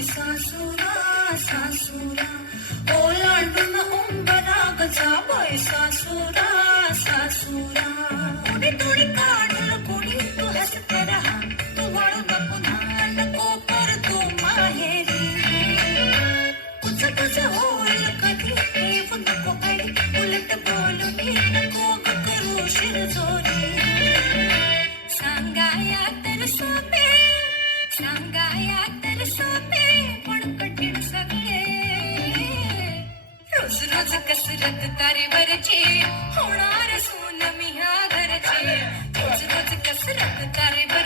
सासुरा सासुरा ओलांडून उंबरा गजा बाई सासुरा सासुरा कोणी थोडी काढल कोणी तू हसते रहा तू वाळू नको ना नको कर तू माहेरी कुछ कुछ होईल कधी येऊ नको अडी उलट बोलून नको करू शिरजोरी सांगाया तर सोपे सांगाया तर सोपे पण कठीण सगळे रोज रोज कसरत तारेवरची होणार सून मी ह्या घरची रोज रोज कसरत तारेवर